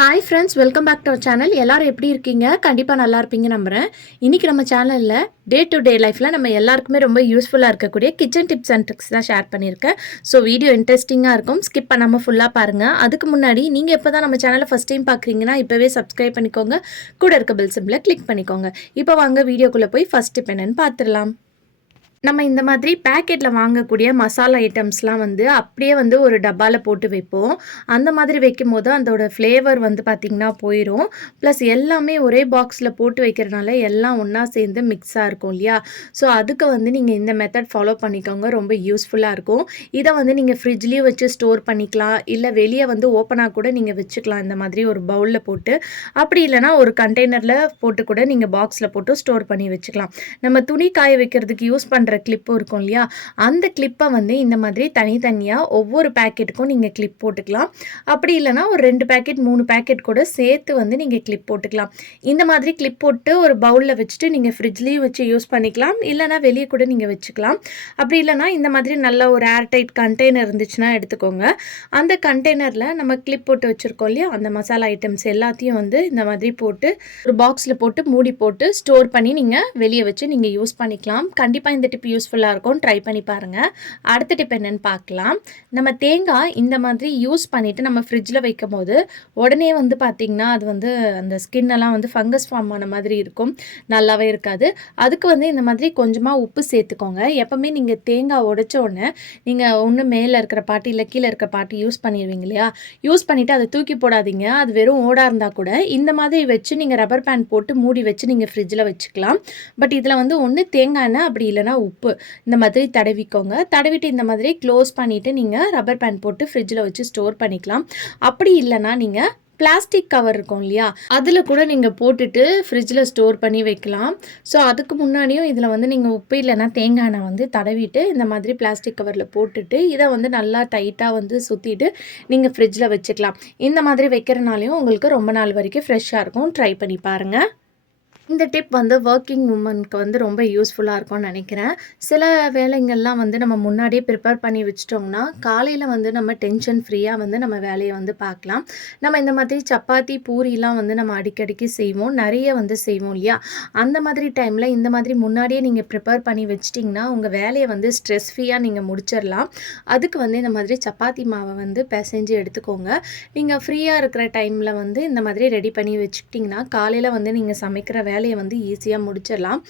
Hi friends welcome back to our channel எல்லாரும் எப்படி இருக்கீங்க? கண்டிப்பாக நல்லா இருப்பீங்க நம்புகிறேன் இன்றைக்கி நம்ம சேனலில் டே டு டே லைஃப்பில் நம்ம எல்லாருக்குமே ரொம்ப யூஸ்ஃபுல்லாக இருக்கக்கூடிய கிச்சன் டிப்ஸ் அண்ட் ட்ரிக்ஸ் தான் ஷேர் பண்ணியிருக்கேன். ஸோ வீடியோ இன்ட்ரெஸ்டிங்காக இருக்கும். ஸ்கிப் பண்ணாமல் ஃபுல்லாக பாருங்கள் அதுக்கு முன்னாடி நீங்கள் எப்போ தான் நம்ம சேனலை ஃபஸ்ட் டைம் பார்க்குறீங்கன்னா இப்போவே சப்ஸ்கிரைப் பண்ணிக்கோங்க. கூட இருக்க பெல் சிம்பிளை கிளிக் பண்ணிக்கோங்க. இப்போ வாங்க வீடியோக்குள்ளே போய் ஃபஸ்ட் டிப் என்னென்னு பார்த்துடலாம். நம்ம இந்த மாதிரி பேக்கெட்டில் வாங்கக்கூடிய மசாலா ஐட்டம்ஸ்லாம் வந்து அப்படியே வந்து ஒரு டப்பாவில் போட்டு வைப்போம். அந்த மாதிரி வைக்கும் போது அதோட ஃப்ளேவர் வந்து பார்த்திங்கன்னா போயிடும் ப்ளஸ் எல்லாமே ஒரே பாக்ஸில் போட்டு வைக்கிறனால எல்லாம் ஒன்றா சேர்ந்து மிக்ஸாக இருக்கும் இல்லையா? ஸோ அதுக்கு வந்து நீங்கள் இந்த மெத்தட் ஃபாலோ பண்ணிக்கோங்க. ரொம்ப யூஸ்ஃபுல்லாக இருக்கும். இதை வந்து நீங்கள் ஃப்ரிட்ஜ்லேயும் வச்சு ஸ்டோர் பண்ணிக்கலாம். இல்லை வெளியே வந்து ஓப்பனாக கூட நீங்கள் வச்சுக்கலாம். இந்த மாதிரி ஒரு பவுலில் போட்டு. அப்படி இல்லைனா ஒரு கண்டெய்னரில் போட்டு கூட நீங்கள் பாக்ஸில் போட்டு ஸ்டோர் பண்ணி வச்சுக்கலாம். நம்ம துணி காய வைக்கிறதுக்கு யூஸ் பண்ணுற கிளிப்பும் இருக்கும் இல்லையா? அந்த கிளிப்பை வந்து இந்த மாதிரி தனித்தனியாக ஒவ்வொரு பேக்கெட்டுக்கும் நீங்கள் கிளிப் போட்டுக்கலாம். அப்படி இல்லைனா ஒரு ரெண்டு பேக்கெட் மூணு பேக்கெட் கூட சேர்த்து வந்து நீங்கள் கிளிப் போட்டுக்கலாம். இந்த மாதிரி கிளிப் போட்டு ஒரு பவுலில் வச்சுட்டு நீங்கள் ஃப்ரிட்ஜ்லேயும் வச்சு யூஸ் பண்ணிக்கலாம். இல்லைனா வெளியே கூட நீங்கள் வச்சுக்கலாம். அப்படி இல்லைனா இந்த மாதிரி நல்ல ஒரு ஏர்டைட் கண்டெய்னர் இருந்துச்சுன்னா எடுத்துக்கோங்க. அந்த கண்டெய்னரில் நம்ம கிளிப் போட்டு வச்சுருக்கோம் இல்லையா? அந்த மசாலா ஐட்டம்ஸ் எல்லாத்தையும் வந்து இந்த மாதிரி போட்டு ஒரு பாக்ஸில் போட்டு மூடி போட்டு ஸ்டோர் பண்ணி நீங்கள் வெளியே வச்சு நீங்கள் யூஸ் பண்ணிக்கலாம். கண்டிப்பாக இந்த டிப் யூஸ்ஃபுல்லாக இருக்கும். ட்ரை பண்ணி பாருங்கள் அடுத்த டிப் என்னென்னு பார்க்கலாம். நம்ம தேங்காய் இந்த மாதிரி யூஸ் பண்ணிவிட்டு நம்ம ஃப்ரிட்ஜில் வைக்கும் போது உடனே வந்து பார்த்திங்கன்னா அது வந்து அந்த ஸ்கின்னெல்லாம் வந்து ஃபங்கஸ் ஃபார்ம் ஆன மாதிரி இருக்கும். நல்லாவே இருக்காது. அதுக்கு வந்து இந்த மாதிரி கொஞ்சமாக உப்பு சேர்த்துக்கோங்க. எப்போவுமே நீங்கள் தேங்காய் உடைச்ச உடனே நீங்கள் ஒன்று மேலே இருக்கிற பாட்டி இல்லை கீழே இருக்கிற பாட்டி யூஸ் பண்ணிடுவீங்க இல்லையா? யூஸ் பண்ணிவிட்டு அதை தூக்கி போடாதீங்க. அது வெறும் ஓடாக இருந்தால் கூட இந்த மாதிரி வச்சு நீங்கள் ரப்பர் பேண்ட் போட்டு மூடி வச்சு நீங்கள் ஃப்ரிட்ஜில் வச்சுக்கலாம். பட் இதில் வந்து ஒன்று தேங்காய் அப்படி இல்லைனா உப்பு இந்த மாதிரி தடவிக்கோங்க. தடவிட்டு இந்த மாதிரி க்ளோஸ் பண்ணிவிட்டு நீங்கள் ரப்பர் பேண்ட் போட்டு ஃப்ரிட்ஜில் வச்சு ஸ்டோர் பண்ணிக்கலாம். அப்படி இல்லைனா நீங்கள் பிளாஸ்டிக் கவர் இருக்கும் இல்லையா? அதில் கூட நீங்கள் போட்டுட்டு ஃப்ரிட்ஜில் ஸ்டோர் பண்ணி வைக்கலாம். ஸோ அதுக்கு முன்னாடியும் இதில் வந்து நீங்கள் உப்பு இல்லைன்னா தேங்காய் எண்ணெய் வந்து தடவிட்டு இந்த மாதிரி பிளாஸ்டிக் கவரில் போட்டுட்டு இதை வந்து நல்லா டைட்டாக வந்து சுற்றிட்டு நீங்கள் ஃப்ரிட்ஜில் வச்சுக்கலாம். இந்த மாதிரி வைக்கிறனாலையும் உங்களுக்கு ரொம்ப நாள் வரைக்கும் ஃப்ரெஷ்ஷாக இருக்கும். ட்ரை பண்ணி பாருங்கள் இந்த டிப் வந்து ஒர்க்கிங் உமனுக்கு வந்து ரொம்ப யூஸ்ஃபுல்லாக இருக்கும்னு நினைக்கிறேன். சில வேலைங்கள்லாம் வந்து நம்ம முன்னாடியே ப்ரிப்பேர் பண்ணி வச்சிட்டோம்னா காலையில் வந்து நம்ம டென்ஷன் ஃப்ரீயாக வந்து நம்ம வேலையை வந்து பார்க்கலாம். நம்ம இந்த மாதிரி சப்பாத்தி பூரிலாம் வந்து நம்ம அடிக்கடிக்கு செய்வோம். நிறைய வந்து செய்வோம் இல்லையா? அந்த மாதிரி டைமில் இந்த மாதிரி முன்னாடியே நீங்கள் ப்ரிப்பேர் பண்ணி வச்சிட்டிங்கன்னா உங்கள் வேலையை வந்து ஸ்ட்ரெஸ் ஃப்ரீயாக நீங்கள் முடிச்சிடலாம். அதுக்கு வந்து இந்த மாதிரி சப்பாத்தி மாவை வந்து பிசைஞ்சு எடுத்துக்கோங்க. நீங்கள் ஃப்ரீயாக இருக்கிற டைமில் வந்து இந்த மாதிரி ரெடி பண்ணி வச்சுக்கிட்டிங்கன்னா காலையில் வந்து நீங்கள் சமைக்கிற வேலை வேலையை வந்து ஈஸியாக முடிச்சிடலாம்.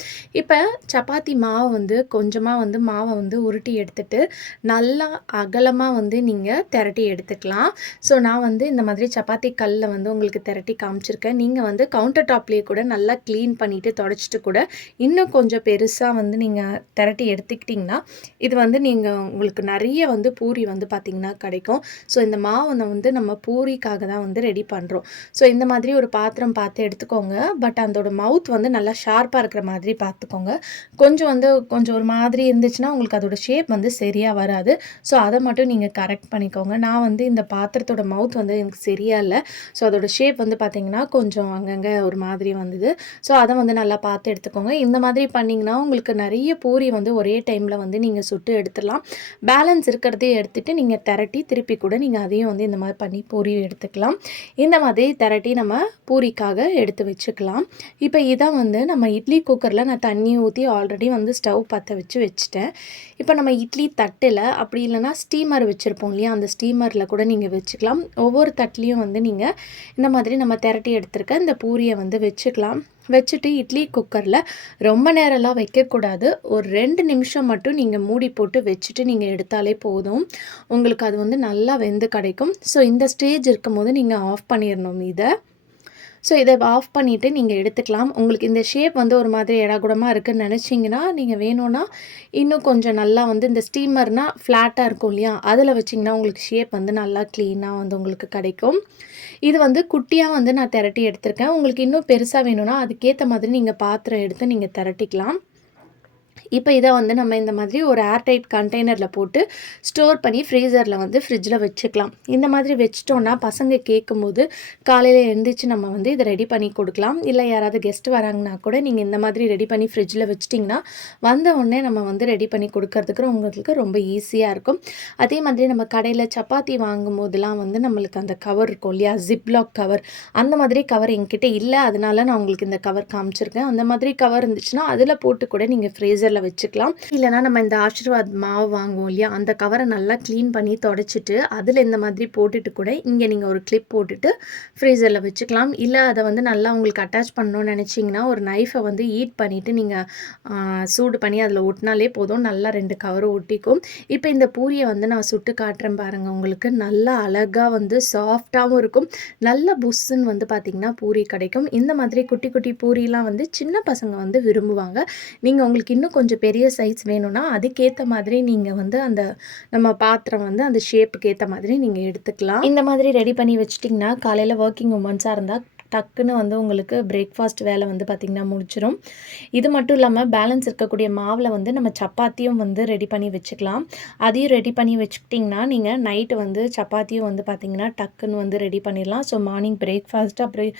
இப்போ சப்பாத்தி மாவை வந்து கொஞ்சமாக வந்து மாவை வந்து உருட்டி எடுத்துட்டு நல்லா அகலமாக வந்து நீங்கள் திரட்டி எடுத்துக்கலாம். ஸோ நான் வந்து இந்த மாதிரி சப்பாத்தி கல்லில் வந்து உங்களுக்கு திரட்டி காமிச்சிருக்கேன். நீங்கள் வந்து கவுண்டர் டாப்லேயே கூட நல்லா க்ளீன் பண்ணிவிட்டு தொடச்சிட்டு கூட இன்னும் கொஞ்சம் பெருசாக வந்து நீங்கள் திரட்டி எடுத்துக்கிட்டிங்கன்னா இது வந்து நீங்கள் உங்களுக்கு நிறைய வந்து பூரி வந்து பார்த்திங்கன்னா கிடைக்கும். ஸோ இந்த மாவை வந்து நம்ம பூரிக்காக தான் வந்து ரெடி பண்ணுறோம் ஸோ இந்த மாதிரி ஒரு பாத்திரம் பார்த்து எடுத்துக்கோங்க. பட் அதோட மவுத் மவுத் வந்து நல்லா ஷார்ப்பாக இருக்கிற மாதிரி பார்த்துக்கோங்க. கொஞ்சம் வந்து கொஞ்சம் ஒரு மாதிரி இருந்துச்சுன்னா உங்களுக்கு அதோட ஷேப் வந்து சரியாக வராது. ஸோ அதை மட்டும் நீங்கள் கரெக்ட் பண்ணிக்கோங்க. நான் வந்து இந்த பாத்திரத்தோட மவுத் வந்து எனக்கு சரியாக இல்லை. ஸோ அதோட ஷேப் வந்து பார்த்திங்கன்னா கொஞ்சம் அங்கங்கே ஒரு மாதிரி வந்தது. ஸோ அதை வந்து நல்லா பார்த்து எடுத்துக்கோங்க. இந்த மாதிரி பண்ணிங்கன்னா உங்களுக்கு நிறைய பூரி வந்து ஒரே டைமில் வந்து நீங்கள் சுட்டு எடுத்துடலாம். பேலன்ஸ் இருக்கிறதையும் எடுத்துகிட்டு நீங்கள் திரட்டி திருப்பி கூட நீங்கள் அதையும் வந்து இந்த மாதிரி பண்ணி பூரி எடுத்துக்கலாம். இந்த மாதிரி திரட்டி நம்ம பூரிக்காக எடுத்து வச்சுக்கலாம். இப்போ இதான் வந்து நம்ம இட்லி குக்கரில் நான் தண்ணி ஊற்றி ஆல்ரெடி வந்து ஸ்டவ் பற்ற வச்சு வச்சுட்டேன். இப்போ நம்ம இட்லி தட்டில் அப்படி இல்லைனா ஸ்டீமர் வச்சுருப்போம் இல்லையா? அந்த ஸ்டீமரில் கூட நீங்கள் வச்சுக்கலாம். ஒவ்வொரு தட்டிலையும் வந்து நீங்கள் இந்த மாதிரி நம்ம திரட்டி எடுத்துருக்க இந்த பூரியை வந்து வச்சுக்கலாம். வச்சுட்டு இட்லி குக்கரில் ரொம்ப நேரம்லாம் வைக்கக்கூடாது. ஒரு ரெண்டு நிமிஷம் மட்டும் நீங்கள் மூடி போட்டு வச்சுட்டு நீங்கள் எடுத்தாலே போதும். உங்களுக்கு அது வந்து நல்லா வெந்து கிடைக்கும். ஸோ இந்த ஸ்டேஜ் இருக்கும் போது நீங்கள் ஆஃப் பண்ணிடணும் இதை. ஸோ இதை ஆஃப் பண்ணிவிட்டு நீங்கள் எடுத்துக்கலாம். உங்களுக்கு இந்த ஷேப் வந்து ஒரு மாதிரி இடகுடமாக இருக்குதுன்னு நினச்சிங்கன்னா நீங்கள் வேணும்னா இன்னும் கொஞ்சம் நல்லா வந்து இந்த ஸ்டீமர்னால் ஃப்ளாட்டாக இருக்கும் இல்லையா? அதில் வச்சிங்கன்னா உங்களுக்கு ஷேப் வந்து நல்லா க்ளீனாக வந்து உங்களுக்கு கிடைக்கும். இது வந்து குட்டியாக வந்து நான் திரட்டி எடுத்திருக்கேன். உங்களுக்கு இன்னும் பெருசாக வேணும்னா அதுக்கேற்ற மாதிரி நீங்கள் பாத்திரம் எடுத்து நீங்கள் திரட்டிக்கலாம். இப்போ இதை வந்து நம்ம இந்த மாதிரி ஒரு ஏர்டைட் கண்டெய்னரில் போட்டு ஸ்டோர் பண்ணி ஃப்ரீசரில் வந்து ஃப்ரிட்ஜில் வச்சுக்கலாம். இந்த மாதிரி வச்சிட்டோன்னா பசங்க கேட்கும்போது காலையில் எழுந்திரிச்சு நம்ம வந்து இதை ரெடி பண்ணி கொடுக்கலாம். இல்லை யாராவது கெஸ்ட் வராங்கன்னா கூட நீங்கள் இந்த மாதிரி ரெடி பண்ணி ஃப்ரிட்ஜில் வச்சிட்டிங்கன்னா வந்த உடனே நம்ம வந்து ரெடி பண்ணி கொடுக்கறதுக்கு உங்களுக்கு ரொம்ப ஈஸியாக இருக்கும். அதே மாதிரி நம்ம கடையில் சப்பாத்தி வாங்கும் போதெல்லாம் வந்து நம்மளுக்கு அந்த கவர் இருக்கும் இல்லையா? ஜிப்லாக் கவர் அந்த மாதிரி கவர் என்கிட்ட இல்லை. அதனால நான் உங்களுக்கு இந்த கவர் காமிச்சிருக்கேன். அந்த மாதிரி கவர் இருந்துச்சுன்னா அதில் போட்டு கூட நீங்கள் ஃப்ரீசரில் வச்சுக்கலாம். இல்லைனா நம்ம இந்த ஆசீர்வாத் மாவு வாங்குவோம் இல்லையா? அந்த கவரை நல்லா க்ளீன் பண்ணி தொடச்சிட்டு அதில் இந்த மாதிரி போட்டுட்டு கூட இங்கே நீங்கள் ஒரு கிளிப் போட்டுட்டு ஃப்ரீசரில் வச்சுக்கலாம். இல்லை அதை வந்து நல்லா உங்களுக்கு அட்டாச் பண்ணணும்னு நினச்சிங்கன்னா ஒரு நைஃபை வந்து ஈட் பண்ணிவிட்டு நீங்கள் சூடு பண்ணி அதில் ஒட்டினாலே போதும். நல்லா ரெண்டு கவரும் ஒட்டிக்கும். இப்போ இந்த பூரியை வந்து நான் சுட்டு காட்டுறேன் பாருங்கள் உங்களுக்கு நல்லா அழகாக வந்து சாஃப்டாகவும் இருக்கும். நல்ல புஷ்ஷுன்னு வந்து பார்த்திங்கன்னா பூரி கிடைக்கும். இந்த மாதிரி குட்டி குட்டி பூரிலாம் வந்து சின்ன பசங்க வந்து விரும்புவாங்க. நீங்கள் உங்களுக்கு இன்னும் கொஞ்சம் கொஞ்சம் பெரிய சைஸ் வேணும்னா அதுக்கேற்ற மாதிரி நீங்கள் வந்து அந்த நம்ம பாத்திரம் வந்து அந்த ஷேப்புக்கு ஏற்ற மாதிரி நீங்கள் எடுத்துக்கலாம். இந்த மாதிரி ரெடி பண்ணி வச்சிட்டிங்கன்னா காலையில் ஒர்க்கிங் உமன்ஸாக இருந்தால் டக்குன்னு வந்து உங்களுக்கு பிரேக்ஃபாஸ்ட் வேலை வந்து பார்த்திங்கன்னா முடிச்சிடும் இது மட்டும் இல்லாமல் பேலன்ஸ் இருக்கக்கூடிய மாவில் வந்து நம்ம சப்பாத்தியும் வந்து ரெடி பண்ணி வச்சுக்கலாம். அதையும் ரெடி பண்ணி வச்சுக்கிட்டிங்கன்னா நீங்கள் நைட்டு வந்து சப்பாத்தியும் வந்து பார்த்திங்கன்னா டக்குன்னு வந்து ரெடி பண்ணிடலாம். ஸோ மார்னிங் பிரேக்ஃபாஸ்ட்டு அப்புறம்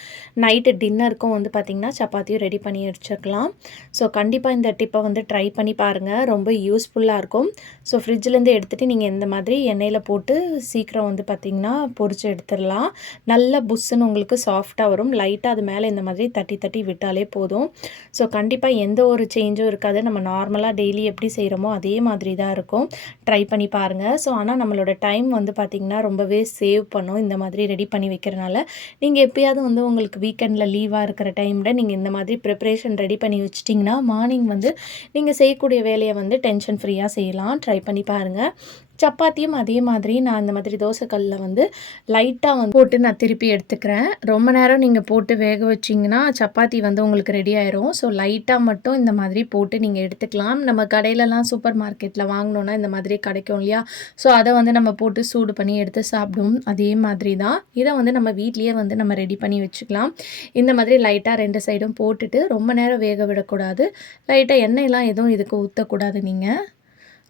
நைட்டு டின்னருக்கும் வந்து பார்த்திங்கன்னா சப்பாத்தியும் ரெடி பண்ணி வச்சுக்கலாம். ஸோ கண்டிப்பாக இந்த டிப்பை வந்து ட்ரை பண்ணி பாருங்கள் ரொம்ப யூஸ்ஃபுல்லாக இருக்கும். ஸோ ஃப்ரிட்ஜிலேருந்து எடுத்துகிட்டு நீங்கள் இந்த மாதிரி எண்ணெயில் போட்டு சீக்கிரம் வந்து பார்த்திங்கன்னா பொறிச்சு எடுத்துடலாம். நல்ல புஷ்ஷுன்னு உங்களுக்கு சாஃப்டாக வரும். வரும். லைட்டாக அது மேலே இந்த மாதிரி தட்டி தட்டி விட்டாலே போதும். ஸோ கண்டிப்பாக எந்த ஒரு சேஞ்சும் இருக்காது. நம்ம நார்மலாக டெய்லி எப்படி செய்கிறோமோ அதே மாதிரி தான் இருக்கும். ட்ரை பண்ணி பாருங்கள் ஸோ ஆனால் நம்மளோட டைம் வந்து பார்த்திங்கன்னா ரொம்பவே சேவ் பண்ணும். இந்த மாதிரி ரெடி பண்ணி வைக்கிறனால. நீங்கள் எப்பயாவது வந்து உங்களுக்கு வீக்கெண்டில் லீவாக இருக்கிற டைமில் நீங்கள் இந்த மாதிரி ப்ரிப்ரேஷன் ரெடி பண்ணி வச்சிட்டிங்கன்னா மார்னிங் வந்து நீங்கள் செய்யக்கூடிய வேலையை வந்து டென்ஷன் ஃப்ரீயாக செய்யலாம். ட்ரை பண்ணி பாருங்கள் சப்பாத்தியும் அதே மாதிரி நான் இந்த மாதிரி தோசைக்கல்லில் வந்து லைட்டாக வந்து போட்டு நான் திருப்பி எடுத்துக்கிறேன். ரொம்ப நேரம் நீங்கள் போட்டு வேக வச்சிங்கன்னா சப்பாத்தி வந்து உங்களுக்கு ரெடி ஆயிரும். ஸோ லைட்டாக மட்டும் இந்த மாதிரி போட்டு நீங்கள் எடுத்துக்கலாம். நம்ம கடையிலலாம் சூப்பர் மார்க்கெட்டில் வாங்கினோன்னா இந்த மாதிரி கிடைக்கும் இல்லையா? ஸோ அதை வந்து நம்ம போட்டு சூடு பண்ணி எடுத்து சாப்பிடும் அதே மாதிரி தான். இதை வந்து நம்ம வீட்லேயே வந்து நம்ம ரெடி பண்ணி வச்சுக்கலாம். இந்த மாதிரி லைட்டாக ரெண்டு சைடும் போட்டுட்டு ரொம்ப நேரம் வேக விடக்கூடாது. லைட்டாக எண்ணெயெல்லாம் எதுவும் இதுக்கு ஊற்றக்கூடாது நீங்கள்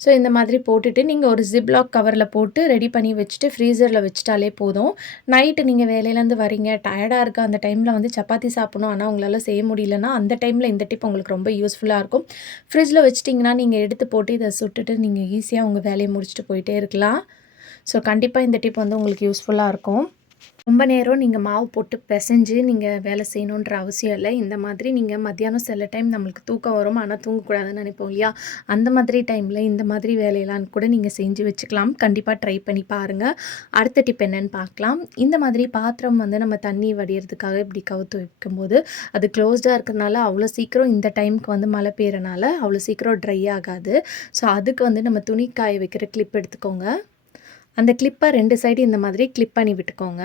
ஸோ இந்த மாதிரி போட்டுட்டு நீங்கள் ஒரு ஜிப்லாக் கவரில் போட்டு ரெடி பண்ணி வச்சுட்டு ஃப்ரீசரில் வச்சுட்டாலே போதும். நைட்டு நீங்கள் வேலையிலேருந்து வரீங்க டயர்டாக இருக்க அந்த டைமில் வந்து சப்பாத்தி சாப்பிடணும் ஆனால் உங்களால் செய்ய முடியலன்னா அந்த டைமில் இந்த டிப் உங்களுக்கு ரொம்ப யூஸ்ஃபுல்லாக இருக்கும். ஃப்ரிட்ஜில் வச்சிட்டிங்கன்னா நீங்கள் எடுத்து போட்டு இதை சுட்டுட்டு நீங்கள் ஈஸியாக உங்கள் வேலையை முடிச்சுட்டு போயிட்டே இருக்கலாம். ஸோ கண்டிப்பாக இந்த டிப் வந்து உங்களுக்கு யூஸ்ஃபுல்லாக இருக்கும். ரொம்ப நேரம் நீங்கள் மாவு போட்டு பிசைஞ்சு நீங்கள் வேலை செய்யணுன்ற அவசியம் இல்லை. இந்த மாதிரி நீங்கள் மத்தியானம் சில டைம் நம்மளுக்கு தூக்கம் வரும். ஆனால் தூங்கக்கூடாதுன்னு நினைப்போம் இல்லையா? அந்த மாதிரி டைமில் இந்த மாதிரி வேலையெல்லாம் கூட நீங்கள் செஞ்சு வச்சுக்கலாம். கண்டிப்பாக ட்ரை பண்ணி பாருங்கள் அடுத்த டிப் என்னன்னு பார்க்கலாம். இந்த மாதிரி பாத்திரம் வந்து நம்ம தண்ணி வடிகிறதுக்காக இப்படி கவுத்து வைக்கும்போது அது க்ளோஸ்டாக இருக்கிறனால அவ்வளோ சீக்கிரம் இந்த டைமுக்கு வந்து மழை பெய்யறனால அவ்வளோ சீக்கிரம் ட்ரை ஆகாது. ஸோ அதுக்கு வந்து நம்ம துணி காய வைக்கிற கிளிப் எடுத்துக்கோங்க. அந்த கிளிப்பை ரெண்டு சைடு இந்த மாதிரி கிளிப் பண்ணி விட்டுக்கோங்க.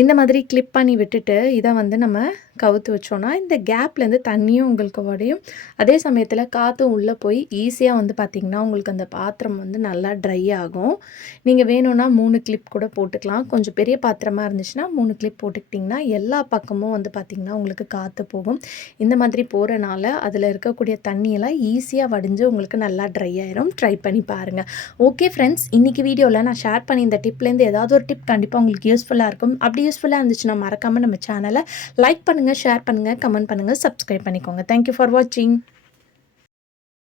இந்த மாதிரி கிளிப் பண்ணி விட்டுட்டு இதை வந்து நம்ம கவுத்து வச்சோன்னா இந்த கேப்லேருந்து தண்ணியும் உங்களுக்கு உடையும் அதே சமயத்தில் காற்றும் உள்ளே போய் ஈஸியாக வந்து பார்த்திங்கன்னா உங்களுக்கு அந்த பாத்திரம் வந்து நல்லா ட்ரை ஆகும். நீங்கள் வேணும்னா மூணு கிளிப் கூட போட்டுக்கலாம். கொஞ்சம் பெரிய பாத்திரமாக இருந்துச்சுன்னா மூணு கிளிப் போட்டுக்கிட்டிங்கன்னா எல்லா பக்கமும் வந்து பார்த்திங்கன்னா உங்களுக்கு காற்று போகும். இந்த மாதிரி போகிறனால அதில் இருக்கக்கூடிய தண்ணியெல்லாம் ஈஸியாக வடிஞ்சு உங்களுக்கு நல்லா ட்ரை ஆயிரும். ட்ரை பண்ணி பாருங்கள் ஓகே ஃப்ரெண்ட்ஸ் இன்றைக்கி வீடியோவில் நான் ஷேர் பண்ணி இந்த டிப்லேருந்து ஏதாவது ஒரு டிப் கண்டிப்பாக உங்களுக்கு யூஸ்ஃபுல்லாக இருக்கும். அப்படி யூஸ்ஃபுல்லாக இருந்துச்சுன்னா மறக்காமல் நம்ம சேனலை லைக் பண்ணுங்கள் ஷேர் பண்ணுங்கள் கமெண்ட் பண்ணுங்கள் சப்ஸ்கிரைப் பண்ணிக்கோங்க. தேங்க்யூ ஃபார் வாட்சிங்